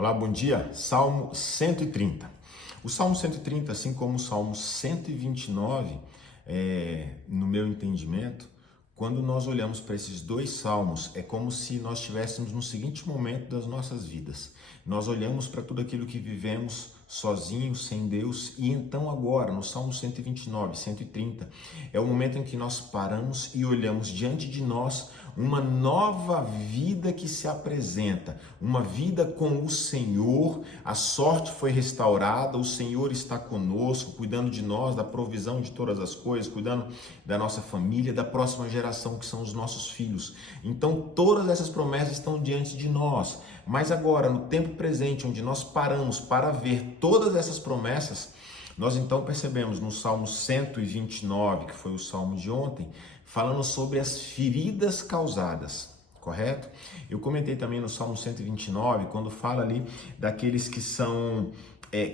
Olá, bom dia. Salmo 130. O Salmo 130, assim como o Salmo 129, no meu entendimento, quando nós olhamos para esses dois salmos, é como se nós estivéssemos no seguinte momento das nossas vidas. Nós olhamos para tudo aquilo que vivemos sozinhos, sem Deus, e então agora, no Salmo 129, 130, é o momento em que nós paramos e olhamos diante de nós uma nova vida que se apresenta, uma vida com o Senhor. A sorte foi restaurada, o Senhor está conosco, cuidando de nós, da provisão de todas as coisas, cuidando da nossa família, da próxima geração, que são os nossos filhos. Então todas essas promessas estão diante de nós, mas agora, no tempo presente, onde nós paramos para ver todas essas promessas, nós então percebemos no Salmo 129, que foi o Salmo de ontem, falando sobre as feridas causadas, correto? Eu comentei também no Salmo 129, quando fala ali daqueles que são,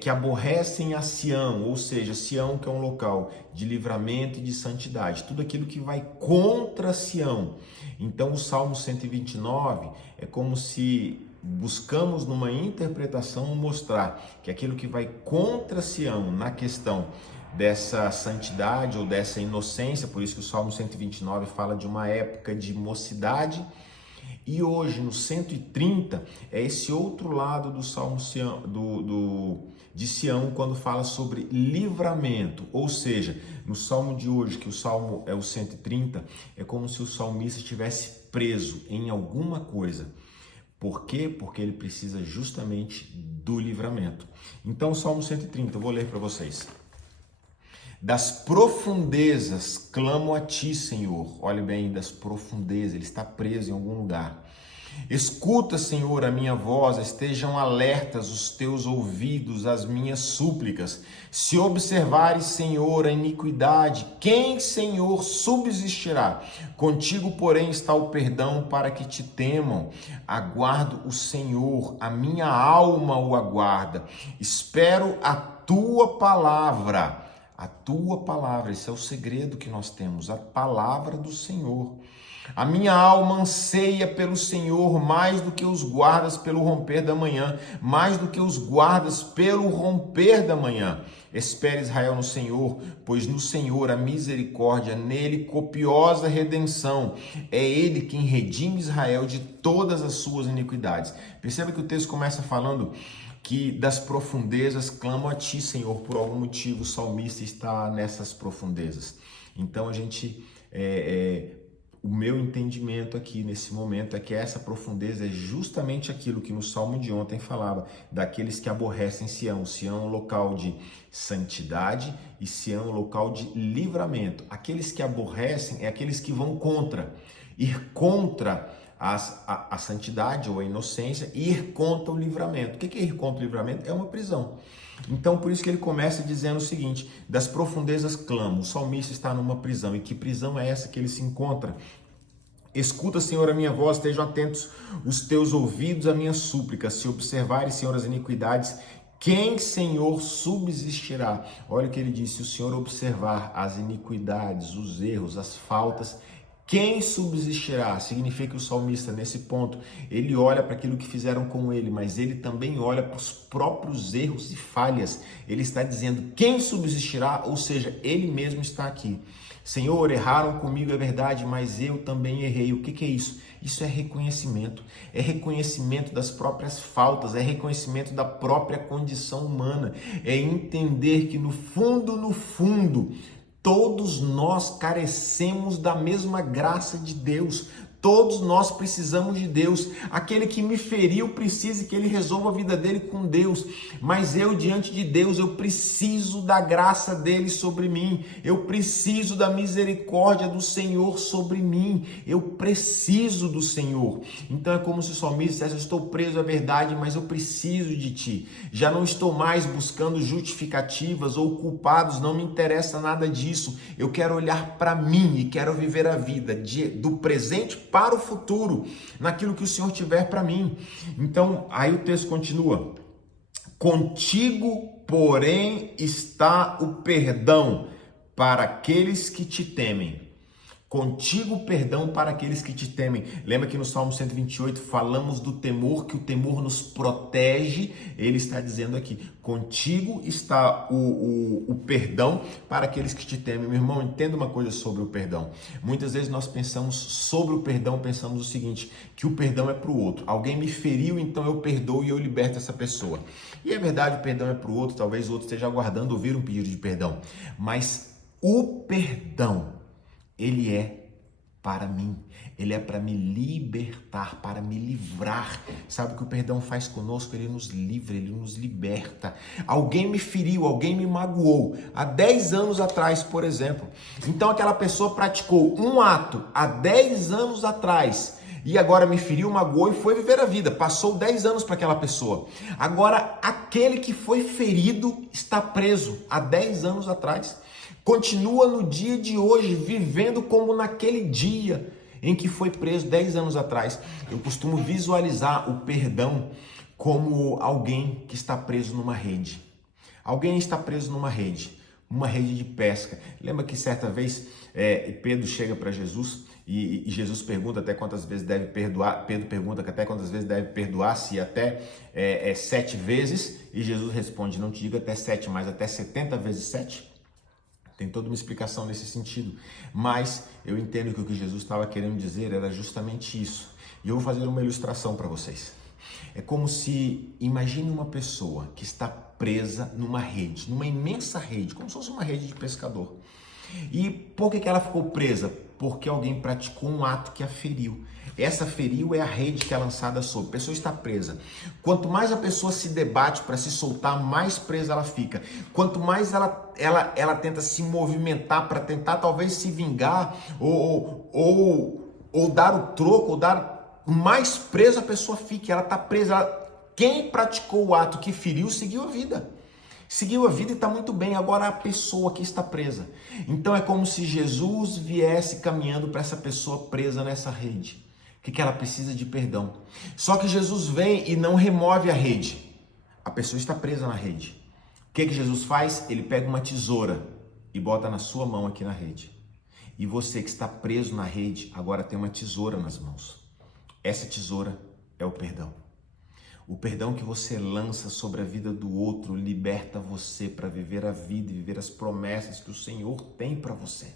que aborrecem a Sião, ou seja, Sião que é um local de livramento e de santidade, tudo aquilo que vai contra Sião. Então o Salmo 129 é como se buscamos numa interpretação mostrar que aquilo que vai contra Sião na questão dessa santidade ou dessa inocência, por isso que o Salmo 129 fala de uma época de mocidade, e hoje no 130 é esse outro lado do Salmo de Sião, quando fala sobre livramento, ou seja, no Salmo de hoje, que o Salmo é o 130, é como se o salmista estivesse preso em alguma coisa. Por quê? Porque ele precisa justamente do livramento. Então, o Salmo 130, eu vou ler para vocês. Das profundezas clamo a ti, Senhor. Olhe bem, das profundezas, ele está preso em algum lugar. Escuta, Senhor, a minha voz, estejam alertas os teus ouvidos às minhas súplicas. Se observares, Senhor, a iniquidade, quem, Senhor, subsistirá? Contigo, porém, está o perdão para que te temam. Aguardo o Senhor, a minha alma o aguarda. Espero a tua palavra. A tua palavra, esse é o segredo que nós temos, a palavra do Senhor. A minha alma anseia pelo Senhor mais do que os guardas pelo romper da manhã, mais do que os guardas pelo romper da manhã. Espere Israel no Senhor, pois no Senhor a misericórdia, nele copiosa redenção. É ele quem redime Israel de todas as suas iniquidades. Perceba que o texto começa falando que das profundezas clamo a ti, Senhor. Por algum motivo o salmista está nessas profundezas. Então o meu entendimento aqui nesse momento é que essa profundeza é justamente aquilo que no Salmo de ontem falava, daqueles que aborrecem Sião. Sião é um local de santidade e Sião é um local de livramento. Aqueles que aborrecem é aqueles que vão contra, ir contra a santidade ou a inocência, e ir contra o livramento. O que é ir contra o livramento? É uma prisão. Então, por isso que ele começa dizendo o seguinte: das profundezas clamo. O salmista está numa prisão. E que prisão é essa que ele se encontra? Escuta, Senhor, a minha voz, estejam atentos os teus ouvidos à minha súplica. Se observares, Senhor, as iniquidades, quem, Senhor, subsistirá? Olha o que ele diz: se o Senhor observar as iniquidades, os erros, as faltas, quem subsistirá? Significa que o salmista, nesse ponto, ele olha para aquilo que fizeram com ele, mas ele também olha para os próprios erros e falhas. Ele está dizendo: quem subsistirá? Ou seja, ele mesmo está aqui. Senhor, erraram comigo, é verdade, mas eu também errei. O que é isso? Isso é reconhecimento das próprias faltas, é reconhecimento da própria condição humana, é entender que no fundo, todos nós carecemos da mesma graça de Deus. Todos nós precisamos de Deus. Aquele que me feriu precisa que ele resolva a vida dele com Deus. Mas eu, diante de Deus, eu preciso da graça dele sobre mim. Eu preciso da misericórdia do Senhor sobre mim. Eu preciso do Senhor. Então é como se o salmista dissesse: eu estou preso à verdade, mas eu preciso de ti. Já não estou mais buscando justificativas ou culpados. Não me interessa nada disso. Eu quero olhar para mim e quero viver a vida do presente para o futuro, naquilo que o Senhor tiver para mim. Então, aí o texto continua: contigo, porém, está o perdão para aqueles que te temem. contigo perdão para aqueles que te temem. Lembra que no Salmo 128 falamos do temor, que o temor nos protege. Ele está dizendo aqui, contigo está o perdão para aqueles que te temem. Meu irmão, entenda uma coisa sobre o perdão. Muitas vezes nós pensamos sobre o perdão, pensamos o seguinte, que o perdão é para o outro. Alguém me feriu, então eu perdoo e eu liberto essa pessoa. E é verdade, o perdão é para o outro, talvez o outro esteja aguardando ouvir um pedido de perdão. Mas o perdão, ele é para mim, ele é para me libertar, para me livrar. Sabe o que o perdão faz conosco? Ele nos livra, ele nos liberta. Alguém me feriu, alguém me magoou há 10 anos atrás, por exemplo. Então aquela pessoa praticou um ato há 10 anos atrás e agora me feriu, magoou e foi viver a vida. Passou 10 anos para aquela pessoa. Agora aquele que foi ferido está preso há 10 anos atrás. Continua no dia de hoje, vivendo como naquele dia em que foi preso 10 anos atrás. Eu costumo visualizar o perdão como alguém que está preso numa rede. Alguém está preso numa rede de pesca. Lembra que certa vez Pedro chega para Jesus e Jesus pergunta até quantas vezes deve perdoar. Pedro pergunta até quantas vezes deve perdoar, se até 7 vezes. E Jesus responde, não te digo até 7, mas até 70 vezes 7. Tem toda uma explicação nesse sentido, mas eu entendo que o que Jesus estava querendo dizer era justamente isso. E eu vou fazer uma ilustração para vocês. É como se, imagine uma pessoa que está presa numa rede, numa imensa rede, como se fosse uma rede de pescador. E por que ela ficou presa? Porque alguém praticou um ato que a feriu. Essa feriu é a rede que é lançada sobre. A pessoa está presa. Quanto mais a pessoa se debate para se soltar, mais presa ela fica. Quanto mais ela tenta se movimentar para tentar talvez se vingar ou dar o troco, ou dar mais presa a pessoa fica. Ela está presa. Quem praticou o ato que feriu, seguiu a vida. Seguiu a vida e está muito bem, agora a pessoa que está presa. Então é como se Jesus viesse caminhando para essa pessoa presa nessa rede. O que ela precisa de perdão. Só que Jesus vem e não remove a rede. A pessoa está presa na rede. O que Jesus faz? Ele pega uma tesoura e bota na sua mão aqui na rede. E você que está preso na rede, agora tem uma tesoura nas mãos. Essa tesoura é o perdão. O perdão que você lança sobre a vida do outro liberta você para viver a vida e viver as promessas que o Senhor tem para você.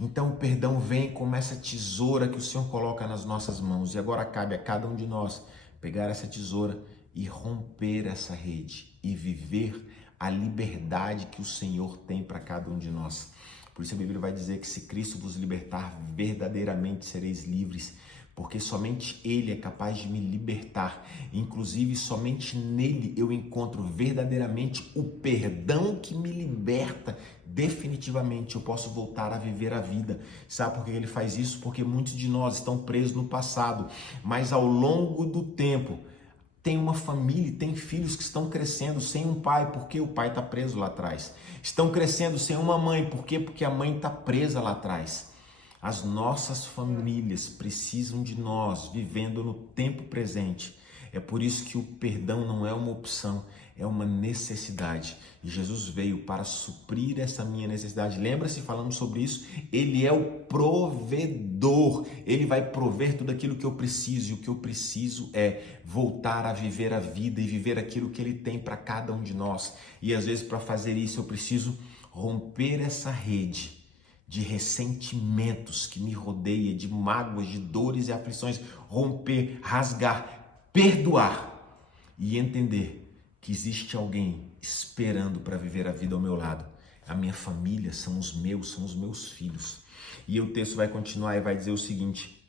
Então o perdão vem como essa tesoura que o Senhor coloca nas nossas mãos. E agora cabe a cada um de nós pegar essa tesoura e romper essa rede e viver a liberdade que o Senhor tem para cada um de nós. Por isso a Bíblia vai dizer que se Cristo vos libertar, verdadeiramente sereis livres. Porque somente Ele é capaz de me libertar. Inclusive, somente nele eu encontro verdadeiramente o perdão que me liberta. Definitivamente eu posso voltar a viver a vida. Sabe por que Ele faz isso? Porque muitos de nós estão presos no passado. Mas ao longo do tempo, tem uma família, tem filhos que estão crescendo sem um pai, porque o pai está preso lá atrás. Estão crescendo sem uma mãe, por quê? Porque a mãe está presa lá atrás. As nossas famílias precisam de nós, vivendo no tempo presente. É por isso que o perdão não é uma opção, é uma necessidade. E Jesus veio para suprir essa minha necessidade. Lembra-se, falamos sobre isso? Ele é o provedor. Ele vai prover tudo aquilo que eu preciso. E o que eu preciso é voltar a viver a vida e viver aquilo que Ele tem para cada um de nós. E às vezes, para fazer isso, eu preciso romper essa rede de ressentimentos que me rodeia, de mágoas, de dores e aflições, romper, rasgar, perdoar e entender que existe alguém esperando para viver a vida ao meu lado. A minha família são os meus filhos. E o texto vai continuar e vai dizer o seguinte,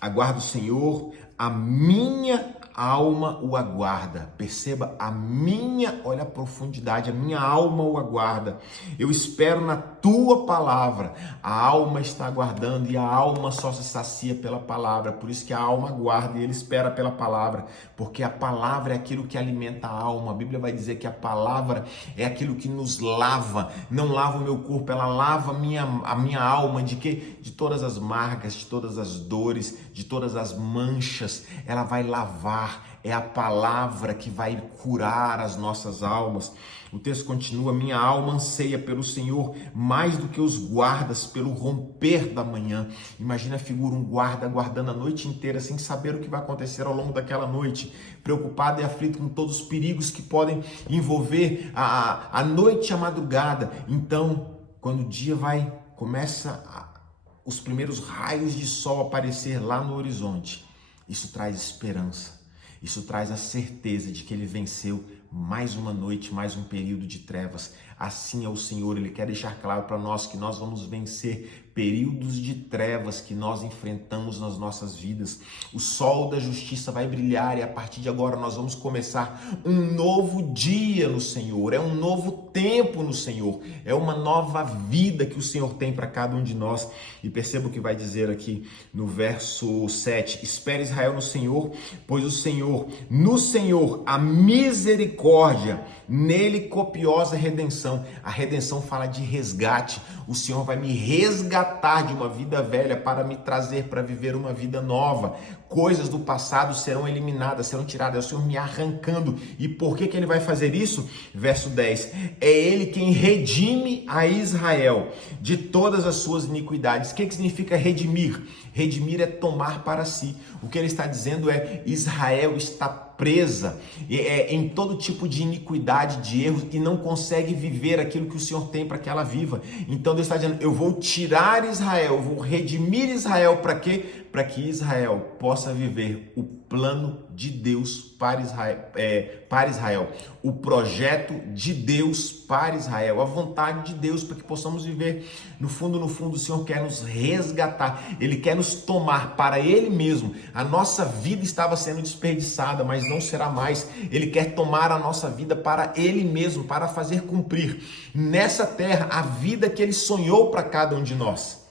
aguardo o Senhor, a minha alma o aguarda. Perceba, olha a profundidade, a minha alma o aguarda. Eu espero na tua palavra. A alma está aguardando e a alma só se sacia pela palavra. Por isso que a alma aguarda e ele espera pela palavra, porque a palavra é aquilo que alimenta a alma. A Bíblia vai dizer que a palavra é aquilo que nos lava. Não lava o meu corpo, ela lava a minha alma de quê? De todas as marcas, de todas as dores, de todas as manchas manchas, ela vai lavar. É a palavra que vai curar as nossas almas. O texto continua: minha alma anseia pelo Senhor mais do que os guardas pelo romper da manhã. Imagina a figura, um guarda guardando a noite inteira sem saber o que vai acontecer ao longo daquela noite, preocupado e aflito com todos os perigos que podem envolver a noite e a madrugada. Então, quando o dia começa os primeiros raios de sol aparecer lá no horizonte, isso traz esperança. Isso traz a certeza de que ele venceu mais uma noite, mais um período de trevas. Assim é o Senhor, ele quer deixar claro para nós que nós vamos vencer períodos de trevas que nós enfrentamos nas nossas vidas. O sol da justiça vai brilhar e a partir de agora nós vamos começar um novo dia no Senhor, é um novo tempo no Senhor, é uma nova vida que o Senhor tem para cada um de nós. E perceba o que vai dizer aqui no verso 7, espere Israel no Senhor, pois no Senhor, a misericórdia, nele copiosa redenção. A redenção fala de resgate. O Senhor vai me resgatar de uma vida velha para me trazer para viver uma vida nova. Coisas do passado serão eliminadas, serão tiradas. É o Senhor me arrancando. E por que ele vai fazer isso? Verso 10. É ele quem redime a Israel de todas as suas iniquidades. O que significa redimir? Redimir é tomar para si. O que ele está dizendo é: Israel está presa em todo tipo de iniquidade, de erros, e não consegue viver aquilo que o Senhor tem para que ela viva. Então Deus está dizendo: eu vou tirar Israel, eu vou redimir Israel. Para quê? Para que Israel possa viver o plano de Deus para Israel, o projeto de Deus para Israel, a vontade de Deus, para que possamos viver. No fundo, o Senhor quer nos resgatar, Ele quer nos tomar para Ele mesmo. A nossa vida estava sendo desperdiçada, mas não será mais. Ele quer tomar a nossa vida para Ele mesmo, para fazer cumprir nessa terra a vida que Ele sonhou para cada um de nós.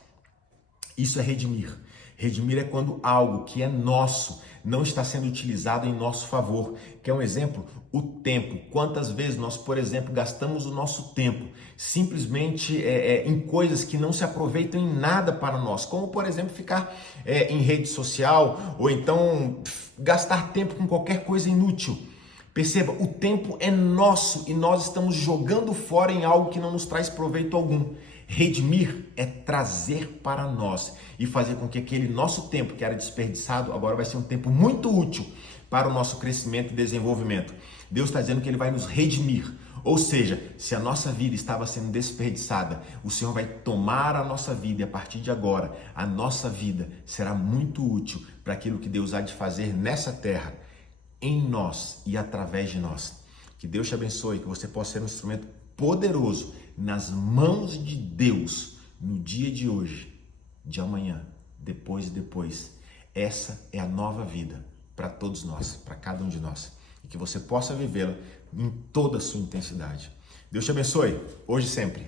Isso é redimir. Redimir é quando algo que é nosso não está sendo utilizado em nosso favor. Quer um exemplo? O tempo. Quantas vezes nós, por exemplo, gastamos o nosso tempo simplesmente em coisas que não se aproveitam em nada para nós, como, por exemplo, ficar em rede social, ou então gastar tempo com qualquer coisa inútil. Perceba, o tempo é nosso e nós estamos jogando fora em algo que não nos traz proveito algum. Redimir é trazer para nós e fazer com que aquele nosso tempo que era desperdiçado agora vai ser um tempo muito útil para o nosso crescimento e desenvolvimento. Deus está dizendo que Ele vai nos redimir. Ou seja, se a nossa vida estava sendo desperdiçada, o Senhor vai tomar a nossa vida e a partir de agora, a nossa vida será muito útil para aquilo que Deus há de fazer nessa terra, em nós e através de nós. Que Deus te abençoe, que você possa ser um instrumento poderoso nas mãos de Deus no dia de hoje, de amanhã, depois e depois. Essa é a nova vida para todos nós, para cada um de nós. E que você possa vivê-la em toda a sua intensidade. Deus te abençoe, hoje e sempre.